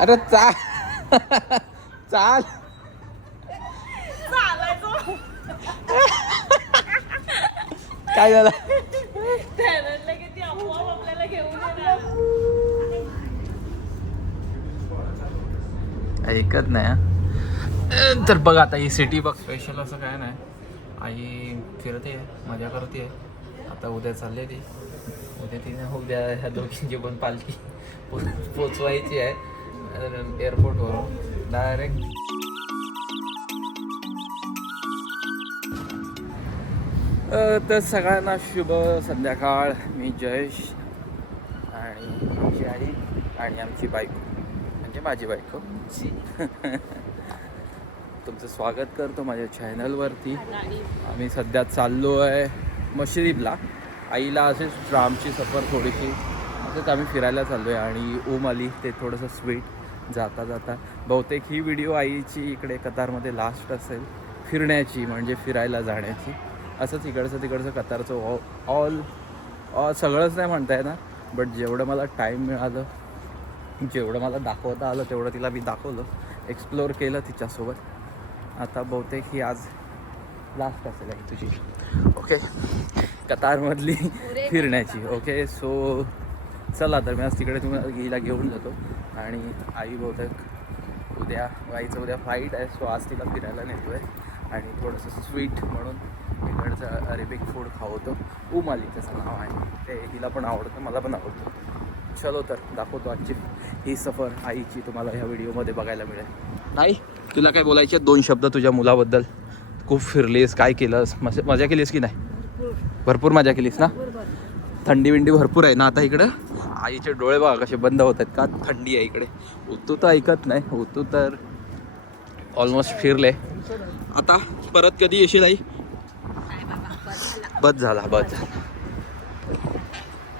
अरे चाल. चाल काय झालं? ऐकत नाही. तर बघ आता ही सिटी बघ स्पेशल असं काय नाही. आई फिरते मजा करते. आता उद्या चालले ती. उद्या तिने उद्या ह्या दोघींची पण पालखी पोचवायची आहे. एअरपोर्टवरून डायरेक्ट तर सगळ्यांना शुभ संध्याकाळ. मी जयेश आणि आमची आई आणि आमची बायको. म्हणजे माझी बायको. तुमचं स्वागत करतो माझ्या चॅनलवरती आम्ही सध्या चाललो आहे मशरीबला आईला असेच ट्रामची सफर थोडीशी. असंच आम्ही फिरायला चाललो आहे आणि ओम आली ते थोडंसं स्वीट जाता जाता. बहुतेक ही व्हिडिओ आईची इकडे कतारमध्ये लास्ट असेल. फिरण्याची म्हणजे फिरायला जाण्याची. असंच इकडचं तिकडचं कतारचं ऑल ऑल सगळंच नाही म्हणता येणार बट जेवढं मला टाईम मिळालं जेवढं मला दाखवता आलं तेवढं तिला मी दाखवलं. एक्सप्लोअर केलं तिच्यासोबत. आता बहुतेक ही आज लास्ट असेल आहे तुझी. ओके कतारमधली फिरण्याची. ओके सो चला तर मी आज तिकडे तुम्हाला हिला घेऊन जातो. आणि आई बहुतेक उद्या आईचं उद्या फ्लाईट आहे सो आज तिला फिरायला नेतो आहे आणि थोडंसं स्वीट म्हणून इकडचं अरेबिक फूड खावतो उमाली त्याचं नाव आहे. ते हिला पण आवडतं मला पण आवडतं. चलो तर दाखवतो आजची ही सफर आईची तुम्हाला ह्या व्हिडिओमध्ये बघायला मिळेल. नाही तुला काय बोलायचे आहेत दोन शब्द तुझ्या मुलाबद्दल? खूप फिरलीस काय केलंस? मजा मजा केलीस की नाही? भरपूर. मजा केलीस ना? थंडी विंडी भरपूर आहे ना आता इकडं? आईचे डोळे बघा कसे बंद होत आहेत. का थंडी आहे इकडे? उतू तर ऐकत नाही. उतू तर ऑलमोस्ट फिरले. आता परत कधी येशील आई? बस झाला बस झाला.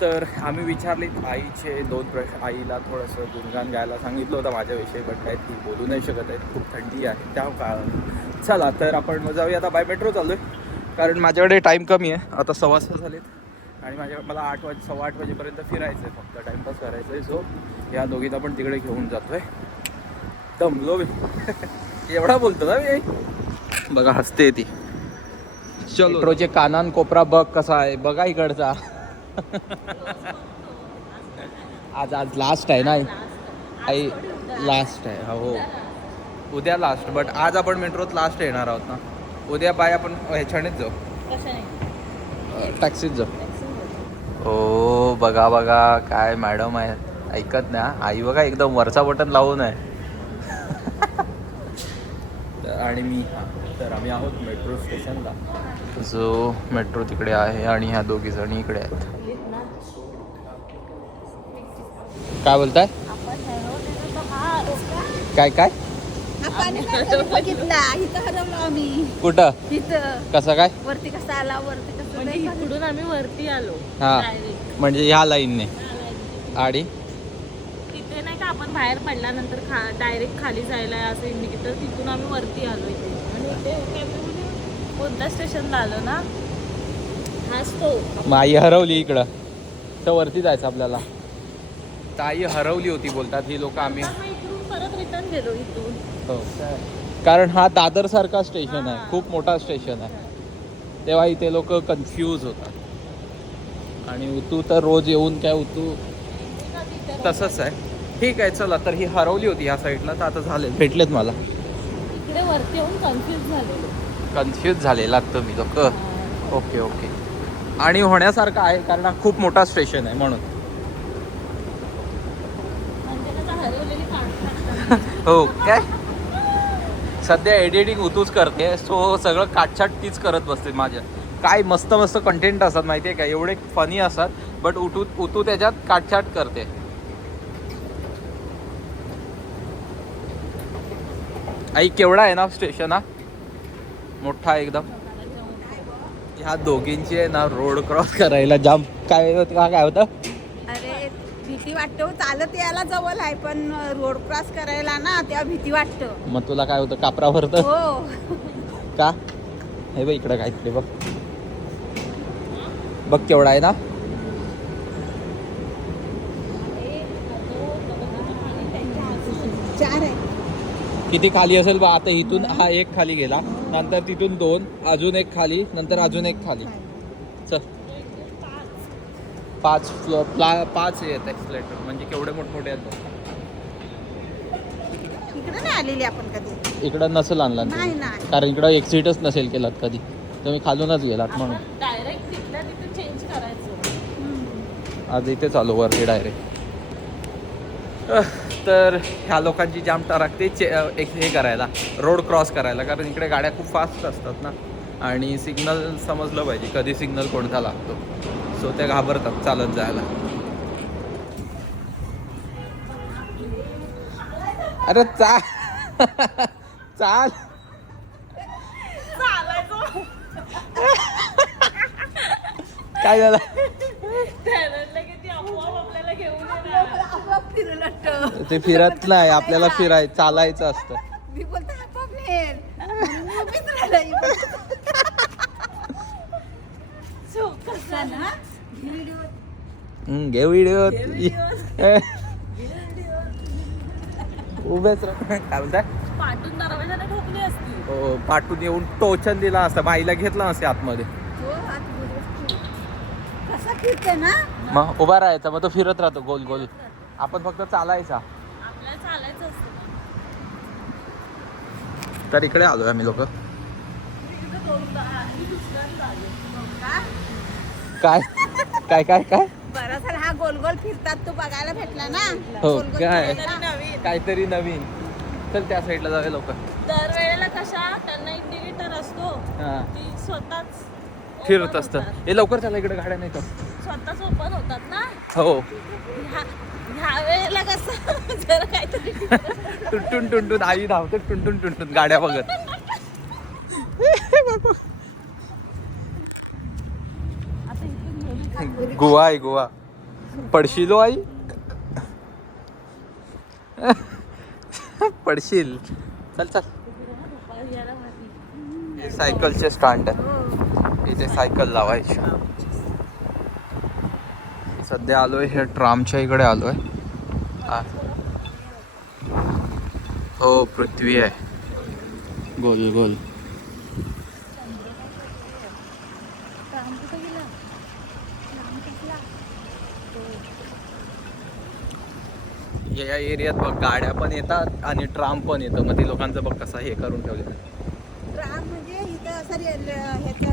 तर आम्ही विचारले आईचे दोन प्रश्न. आईला थोडंसं गुणगान गायला सांगितलं होतं माझ्याविषयी बट काय ती बोलू नाही शकत आहे खूप थंडी आहे. त्या काळात. चला तर आपण मग जाऊया. आता बाय मेट्रो चाललो आहे. कारण माझ्याकडे टाईम कमी आहे. आता सव्वा झालेत. आणि माझ्या मला आठ वाजे सव्वा आठ वाजेपर्यंत फिरायचं आहे फक्त टाईमपास करायचं आहे सो या दोघींना पण तिकडे घेऊन जातो आहे दमलो मी. एवढा बोलतो ना मी. बघा हसते ती. चलो. मेट्रोचे कानान कोपरा बघ कसा आहे. बघा इकडचा. आज आज लास्ट आहे ना. आई? लास्ट आहे. हो उद्या लास्ट बट आज आपण मेट्रोत लास्ट येणार आहोत ना. उद्या बाय आपण ह्याच्यानेच जाऊ. टॅक्सीत जाऊ. हो बघा बघा काय मॅडम आहे ऐकत ना आई बघा एकदम वरचा बटन लावून आहे तर आणि मी हा तर आम्ही आहोत मेट्रो स्टेशनला जो मेट्रो तिकडे आहे आणि ह्या दोघी जणी इकडे आहेत. काय बोलताय? काय काय? आपण बघितला इथं हरवलो आम्ही. कुठं? कसं काय? वरती कसा आला? वरती म्हणजे नाही इकडून आम्ही वरती आलो. हा. म्हणजे ह्या लाईनने. आणि? तिथे नाही का आपण बाहेर पडल्यानंतर खा डायरेक्ट खाली जायला असं इंडिकेटर तिथून आम्ही वरती आलो इथे. आणि इथे कोणत्या स्टेशनला आलो ना? हाच तो. आई हरवली इकडं. तर वरती जायचं आपल्याला. तर आई हरवली होती बोलतात ही लोक आम्ही. परत रिटर्न गेलो इथून. हो. कारण हा दादर सारखा स्टेशन आहे खूप मोठा स्टेशन आहे. तेव्हा इथे लोक कन्फ्यूज होतात. आणि उतू तर रोज येऊन काय उतू तसंच आहे. ठीक आहे चला तर ही हरवली होती ह्या साईडला तर आता झाले. भेटलेत मला. इकडे वरती येऊन कन्फ्युज झालेलो कन्फ्यूज झालेला तुम्ही लोक. Okay okay. आणि होण्यासारखं आहे कारण हा खूप मोठा स्टेशन आहे म्हणून. म्हणजे हो काय? सध्या एडिटिंग उतूच करते. सो सगळं काटछाट तीच करत बसते माझ्या. काय मस्त मस्त कंटेंट असतात माहिती आहे का? एवढे फनी असतात बट उतू उतू त्याच्यात काटछाट करते. आई केवढा आहे ना स्टेशन हा? मोठा एकदम. ह्या दोघींची आहे ना रोड क्रॉस करायला जाम काय होतं? का काय होतं? भीती वाटतो. चालत यायला जवळ आहे पण रोड क्रॉस करायला ना तेव्हा भीती वाटतं. मग तुला काय होतं? कापरा भरतं हो. का? हे बघ इकडं काहीतरी बघ. बघ केवढा आहे ना? चार आहे. किती खाली असेल बा? आता इथून हा एक खाली गेला. नंतर तिथून दोन अजून एक खाली नंतर अजून एक खाली. पाच फ्लो प्ला पाच येत एक्सलेटर म्हणजे केवढे मोठमोठे आहेत बघ. इकडे नाही आलेली आपण कधी. इकडं नसेल आणला ना नाही तुम्ही. नाही कारण इकडं एक्झिटच नसेल केलात कधी. तुम्ही खालूनच गेलात म्हणून. आपण डायरेक्ट तिथल्या तिथे चेंज करायचं. आज इथे चालू वरती डायरेक्ट तर ह्या लोकांची जाम टरकते चे एक हे करायला रोड क्रॉस करायला. कारण इकडे गाड्या खूप फास्ट असतात ना. आणि सिग्नल समजलं पाहिजे. कधी सिग्नल कोणता लागतो? सो त्या घाबरतात चालत जायला. अरे चा चाल. काय झालं? ते फिरत नाही आपल्याला फिराय चालायचं असतं मी बोलते आपोआप नेल म्हणून उभीच राहिलं. ही बोलते, "चल ना, व्हिडिओ हम्म, घे व्हिडिओ उभेच काय बोलताय हो, पाठून येऊन टोचन दिला असता बाईला घेतला नसते आतमध्ये मग उभा राहायचा मग तो फिरत राहतो गोल गोल आपण फक्त चालायचा. तर इकडे आलोय आम्ही लोक आलो. काय काय काय काय बरं झालं हा गोल गोल फिरतात. तू बघायला भेटला ना? हो, गोल गोल काय? नवीन काहीतरी नवीन. चल त्या साईडला जाऊया लोक दरवेळेला कशा? त्यांना इंडिकेटर असतो. ती स्वतःच फिरत open असतं होतात. हे लवकर चला इकडे गाड्या नाही तर स्वतःच ओपन होतात ना? हो. ह्या ह्या वेळेला कसं? जर काहीतरी टुनटुन टुनटुन. आई धावते टुनटुन टुनटुन. गाड्या बघत आता इथून घरी गोवा आहे गोवा. पडशील हो आई? पडशील. चल चल. हे सायकलचे स्टँड आहे इथे सायकल लावायची. सध्या आलोय हे ट्रामच्या इकडे आलोय. हो पृथ्वी आहे. गोल गोल. या एरियात बघ गाड्या पण येतात आणि ट्राम पण येतं. मग ते लोकांचं बघ कसं हे करून ठेवलेलं. ट्राम म्हणजे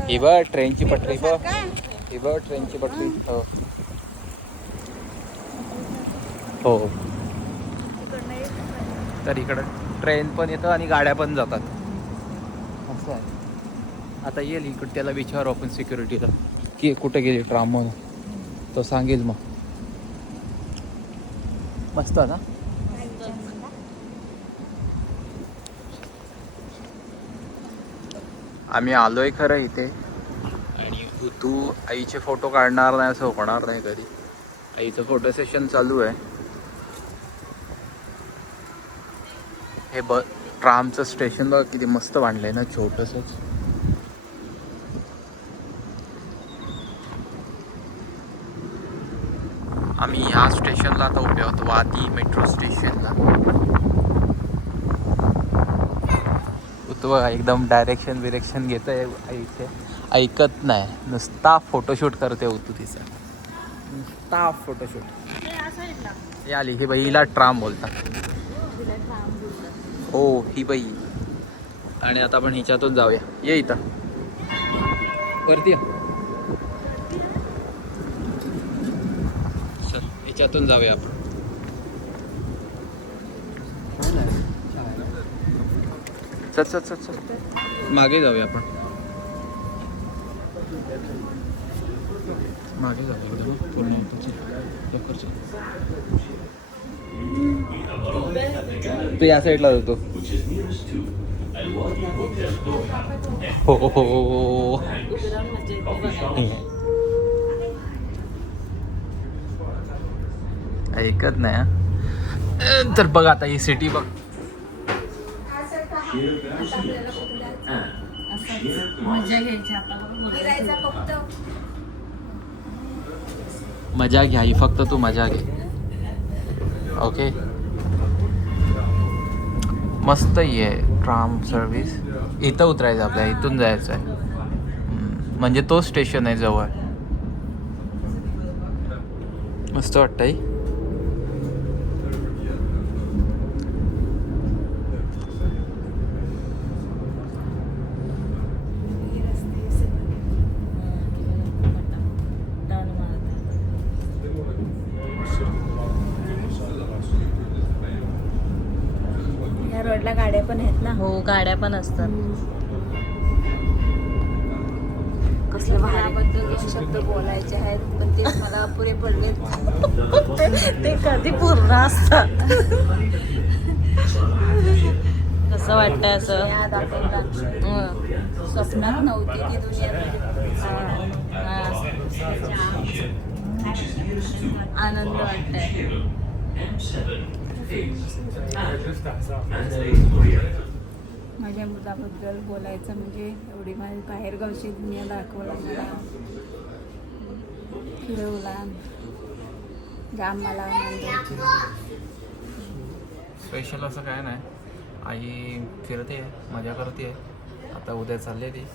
ही बघ ट्रेनची पटरी बघ? ही बघ ट्रेनची पटरी. हो. हो. तर इकडं ट्रेन पण येतं आणि गाड्या पण जातात. असं आहे. आता येईल इकडे त्याला विचारू आपण सिक्युरिटीला की कुठे गेली ट्राम म्हणून? तो सांगेल मग. मस्त ना? आम्ही आलोय खरं इथे. आणि तू आईचे फोटो काढणार नाही असं होणार नाही कधी आईचं फोटो सेशन चालू आहे. हे ब ट्रामचं स्टेशन बघ किती मस्त बांधलंय ना छोटंसंच. आम्ही ह्या स्टेशनला आता उभे आहोत वादी मेट्रो स्टेशनला बघा एकदम डायरेक्शन बिरेक्शन घेत आहे आईचे ऐकत नाही. नुसता फोटोशूट करते उतू तिचा नुसता फोटोशूट हे आली ही बाई हिला ट्राम बोलतात. हो ही बाई. आणि आता आपण हिच्यातून जाऊया. ये इथं. वरती हिच्यातून जाऊया आपण. चल चल चल चल. मागे जाऊया आपण. मागे जाऊया पूर्ण लवकर चल तू या साईडला जातो. हो हो हो उभी राहून मजा येते बघायला. ऐकत नाही तर बघ आता ही सिटी बघ. मजा घ्या ही फक्त तू मजा घे. ओके मस्त आहे ट्राम सर्व्हिस इथं उतरायचं आपल्या इथून जायचं आहे. म्हणजे तो स्टेशन आहे जवळ. मस्त वाटतंय? गाड्या पण असतात. कसलं भाड्याबद्दल दोन शब्द बोलायचे आहेत पण ते मला पुरे पडले ते कधी पूर्ण असतात. कसं वाटतंय असं? हं. स्वप्नात नव्हती ती दुनिया हा. आनंद वाटतंय. माझ्या मुलाबद्दल बोलायचं म्हणजे एवढी माझी बाहेरगावची दुनिया दाखवला. मला फिरवला जाम मला स्पेशल असं काय नाही. आई फिरते मजा करते. आता उद्या चालले ती.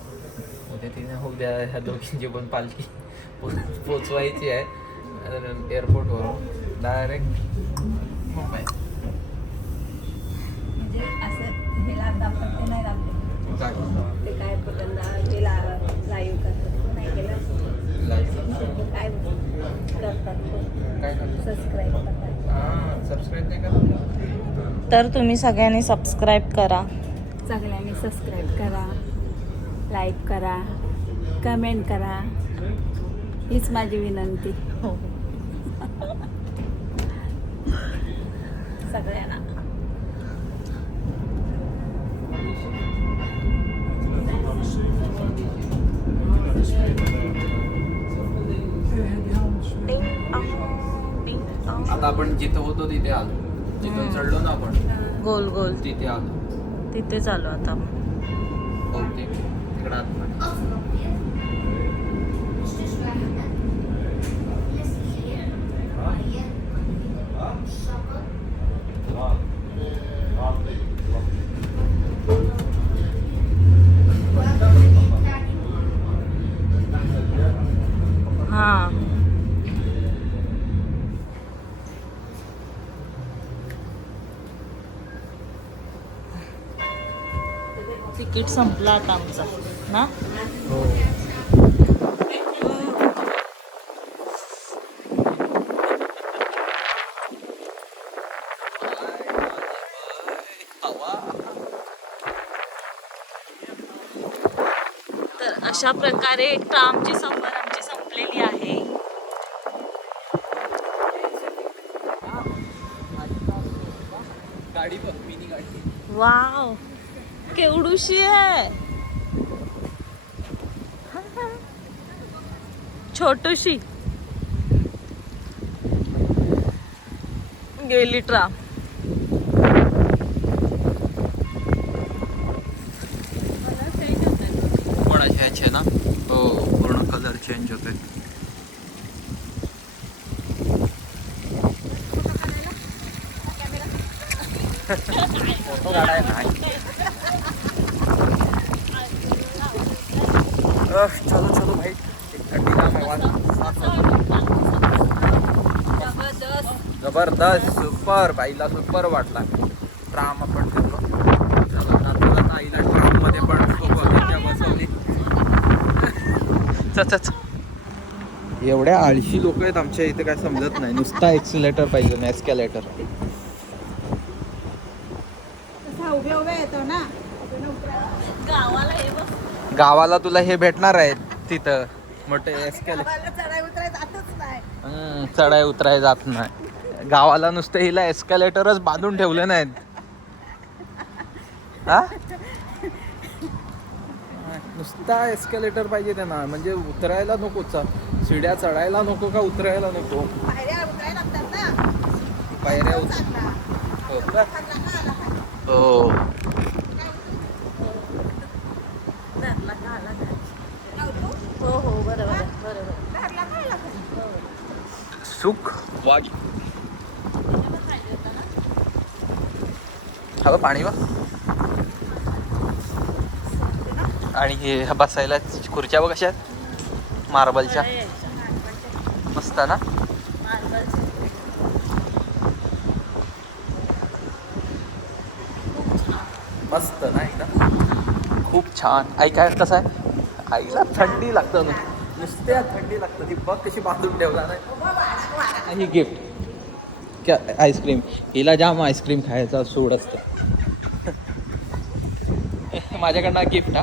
उद्या तिने उद्या ह्या दोघींची पण पालखी पो- पोचवायची आहे. एअरपोर्टवरून डायरेक्ट मुंबई. ते काय पहिल्यांदा हे लाईव्ह करतात. नाही केलं? लाईव्ह काय करतात काय करतो सबस्क्राईब करतात. हां सबस्क्राईब नाही करत तर तुम्ही सगळ्यांनी सबस्क्राईब करा. सगळ्यांनी सबस्क्राईब करा लाईक करा कमेंट करा. हीच माझी विनंती. सगळ्यांना. आता आपण जिथं होतो तिथे आलो. जिथून चढलो ना आपण गोल गोल. तिथे आलो. तिथे चालू आता बहुतेक तिकडं आतमध्ये. हा तिकीट संपलं आता आमचा ना? तर अशा प्रकारे ट्रामची सफर आमची संपलेली आहे. गाडी बघ मिनी गाडी. वाव. केवढूशी आहे? छोटूशी. गेली ट्राम. ह्याचे ना हो पूर्ण कलर चेंज होते. फोटो काढाय नाही अह, चलो चलो भाई. है. जबरदस्त सुपर. बाईला सुपर वाटला. ट्राम आपण आईला ट्राममध्ये पण बसवली. एवढ्या आळशी लोक आहेत आमच्या इथे काय समजत नाही. नुसता एक्सिलेटर पाहिजे ना एस्कॅलेटर. तसा उभ्या उभ्या येतो ना. गावाला हे बघ. गावाला तुला हे भेटणार आहे तिथं. मोठे एस्कॅलेटर गावाला चढाई उतराय जात नाही. गावाला नुसतं हिला एस्कॅलेटरच बांधून ठेवले नाहीत. हा? नुसता एस्कॅलेटर पाहिजे त्यांना. म्हणजे उतरायला नको शिड्या चढायला नको का उतरायला नको? पायऱ्या उतरायला लागतात ना. पायऱ्या उत- चांगला हो. सुख वाघ हवं पाणी वा आणि हे बसायला खुर्च्या बघ कशा आहेत. मार्बलच्या. मस्त ना? मस्त ना एकदम? खूप छान. आई काय कसं आहे आईला थंडी लागतं नुसत्या थंडी लागतं. ती बघ कशी बांधून ठेवला नाही ही गिफ्ट क्या आईस्क्रीम हिला जाम आईस्क्रीम खायचा सूड असतं. माझ्याकडनं गिफ्ट हा.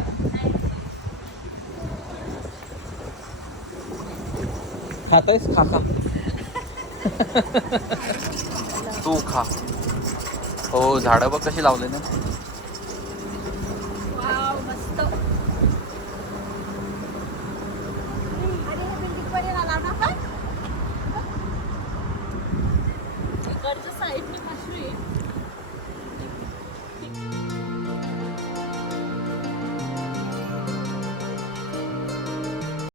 खातायस? खा खा. तू खा. हो झाडं बघ कशी लावले ना